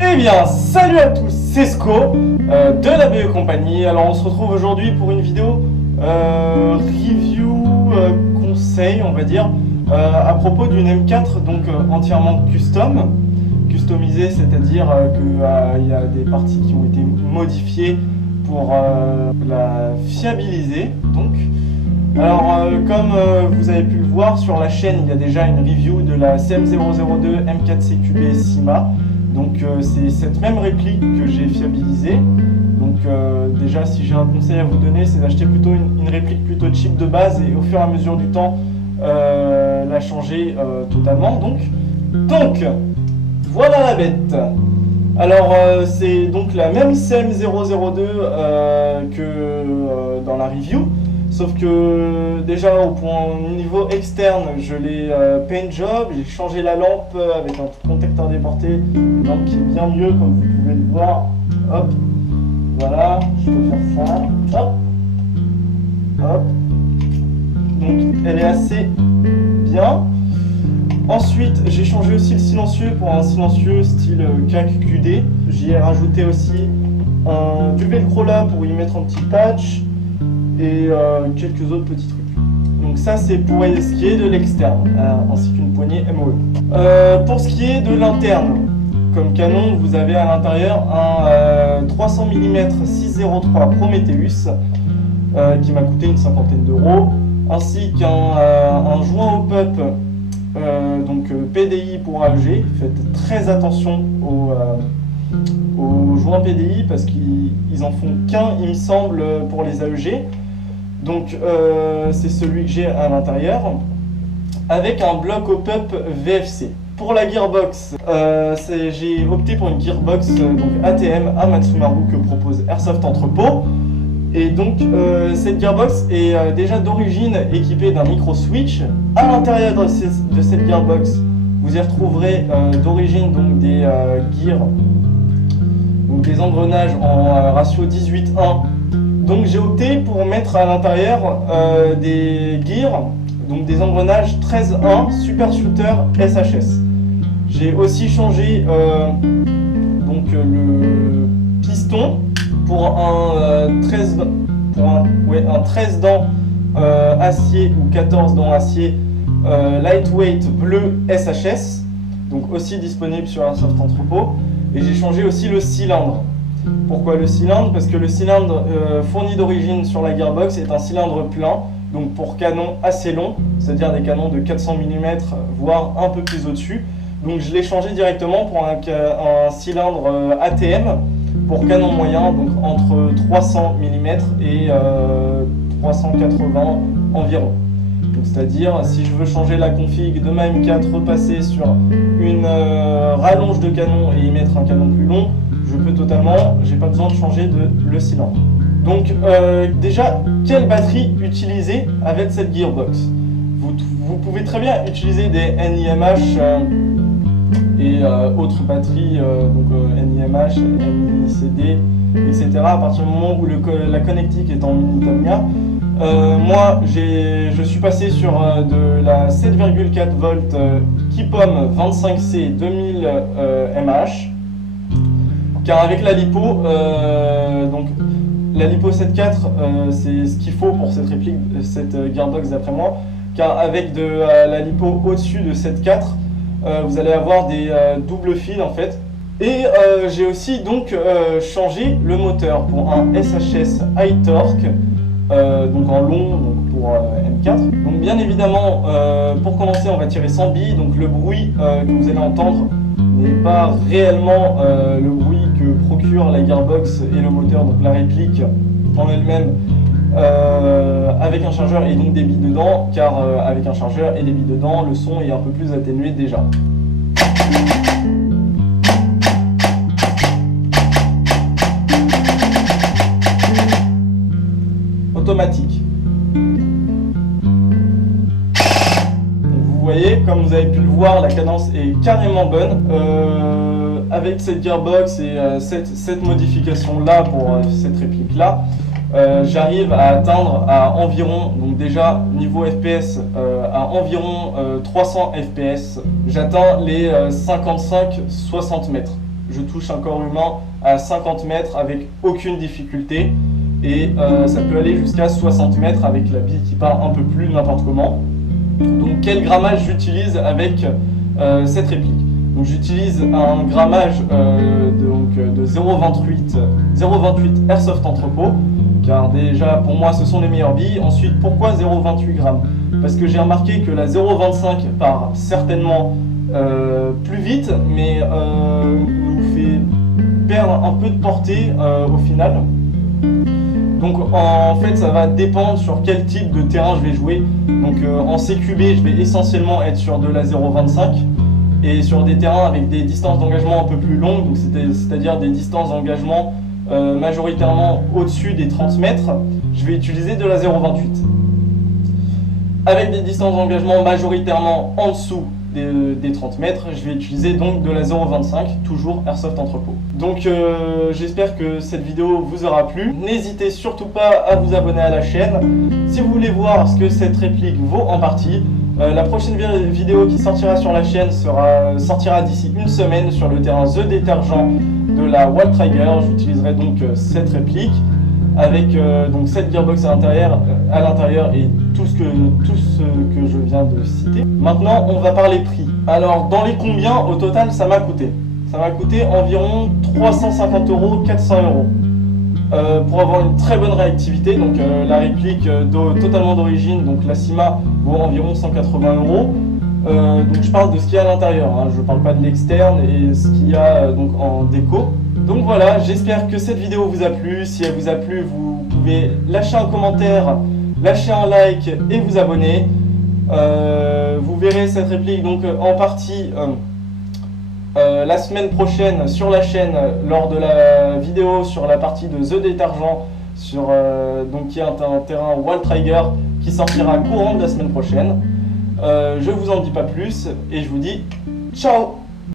Eh bien, salut à tous, c'est Sco de la BE Compagnie. Alors on se retrouve aujourd'hui pour une vidéo review, conseil on va dire, à propos d'une M4 donc entièrement customisée, c'est-à-dire qu'il y a des parties qui ont été modifiées pour la fiabiliser donc. Alors comme vous avez pu le voir sur la chaîne, il y a déjà une review de la CM002 M4 CQB Cima. Donc c'est cette même réplique que j'ai fiabilisée. Donc déjà si j'ai un conseil à vous donner, c'est d'acheter plutôt une réplique plutôt cheap de base et au fur et à mesure du temps la changer totalement. Donc voilà la bête. Alors c'est donc la même CM002 que dans la review. Sauf que déjà au niveau externe, je l'ai paint job, j'ai changé la lampe avec un contacteur déporté, une lampe qui est bien mieux comme vous pouvez le voir. Hop, voilà, je peux faire ça. Hop, hop. Donc elle est assez bien. Ensuite, j'ai changé aussi le silencieux pour un silencieux style CAC QD. J'y ai rajouté aussi du velcro là pour y mettre un petit patch. Et quelques autres petits trucs. Donc ça c'est pour ce qui est de l'externe, ainsi qu'une poignée MOE. Pour ce qui est de l'interne, comme canon, vous avez à l'intérieur un 300 mm 603 Prometheus qui m'a coûté une cinquantaine d'euros, ainsi qu'un joint au pup, donc PDI pour AEG. Faites très attention aux joints PDI parce qu'ils en font qu'un, il me semble, pour les AEG. Donc c'est celui que j'ai à l'intérieur avec un bloc au pup VFC. Pour la gearbox, j'ai opté pour une gearbox donc ATM à Matsumaru que propose Airsoft Entrepôt. Et donc cette gearbox est déjà d'origine équipée d'un micro switch. À l'intérieur de cette gearbox, vous y retrouverez d'origine donc des gears, donc des engrenages en ratio 18:1. Donc j'ai opté pour mettre à l'intérieur des gears, donc des engrenages 13:1 Super Shooter SHS. J'ai aussi changé donc le piston pour un 13 dents acier ou 14 dents acier lightweight bleu SHS, donc aussi disponible sur Airsoft Entrepôt. Et j'ai changé aussi le cylindre. Pourquoi le cylindre? Parce que le cylindre fourni d'origine sur la gearbox est un cylindre plein, donc pour canon assez long, c'est-à-dire des canons de 400 mm, voire un peu plus au-dessus. Donc je l'ai changé directement pour un cylindre ATM pour canon moyen, donc entre 300 mm et 380 environ. C'est-à-dire, si je veux changer la config de ma M4, repasser sur une rallonge de canon et y mettre un canon plus long, je peux totalement, j'ai pas besoin de changer le cylindre. Donc déjà, quelle batterie utiliser avec cette gearbox? Vous pouvez très bien utiliser des NIMH et autres batteries, donc NIMH, NICD, etc. à partir du moment où la connectique est en mini Tamiya. Moi, je suis passé sur de la 7,4 volts Kipom 25C 2000 mAh. Car avec la LiPo, donc la LiPo 7.4, c'est ce qu'il faut pour cette réplique, cette gearbox d'après moi. Car avec la LiPo au-dessus de 7.4, vous allez avoir des doubles fils en fait. Et j'ai aussi donc changé le moteur pour un SHS High Torque, donc en long donc pour M4. Donc bien évidemment, pour commencer, on va tirer sans billes. Donc le bruit que vous allez entendre n'est pas réellement le bruit que procure la gearbox et le moteur, donc la réplique en elle-même, avec un chargeur et donc des billes dedans, car avec un chargeur et des billes dedans, le son est un peu plus atténué déjà. Automatique. Vous voyez, comme vous avez pu le voir, la cadence est carrément bonne. Avec cette gearbox et cette modification là pour cette réplique là, j'arrive à atteindre à environ, donc déjà niveau FPS, à environ 300 FPS. J'atteins les 55-60 mètres. Je touche un corps humain à 50 mètres avec aucune difficulté. Et ça peut aller jusqu'à 60 mètres avec la bille qui part un peu plus n'importe comment. Donc quel grammage j'utilise avec cette réplique? Donc j'utilise un grammage de 0,28 Airsoft Entrepôt, car déjà pour moi ce sont les meilleures billes. Ensuite, pourquoi 0,28 grammes? Parce que j'ai remarqué que la 0,25 part certainement plus vite, mais nous fait perdre un peu de portée au final. Donc en fait ça va dépendre sur quel type de terrain je vais jouer. Donc en CQB je vais essentiellement être sur de la 0,25 et sur des terrains avec des distances d'engagement un peu plus longues, c'est-à-dire des distances d'engagement majoritairement au-dessus des 30 mètres, je vais utiliser de la 0,28. Avec des distances d'engagement majoritairement en dessous des 30 mètres, je vais utiliser donc de la 0,25, toujours Airsoft Entrepôt. Donc j'espère que cette vidéo vous aura plu. N'hésitez surtout pas à vous abonner à la chaîne. Si vous voulez voir ce que cette réplique vaut en partie, la prochaine vidéo qui sortira sur la chaîne sortira d'ici une semaine sur le terrain The Détergent de la Wild Tiger. J'utiliserai donc cette réplique avec donc cette gearbox à l'intérieur et tout ce que je viens de citer. Maintenant, on va parler prix. Alors, dans les combien au total ça m'a coûté? Ça m'a coûté environ 350 €, 400 € pour avoir une très bonne réactivité. Donc la réplique totalement d'origine, donc la Syma vaut environ 180 €. Donc je parle de ce qu'il y a à l'intérieur, hein. Je ne parle pas de l'externe et ce qu'il y a donc en déco. Donc voilà, j'espère que cette vidéo vous a plu. Si elle vous a plu, vous pouvez lâcher un commentaire, lâcher un like et vous abonner. Vous verrez cette réplique donc en partie la semaine prochaine sur la chaîne lors de la vidéo sur la partie de The Détergent donc qui est un terrain Wild Tiger qui sortira courant de la semaine prochaine. Je vous en dis pas plus et je vous dis ciao.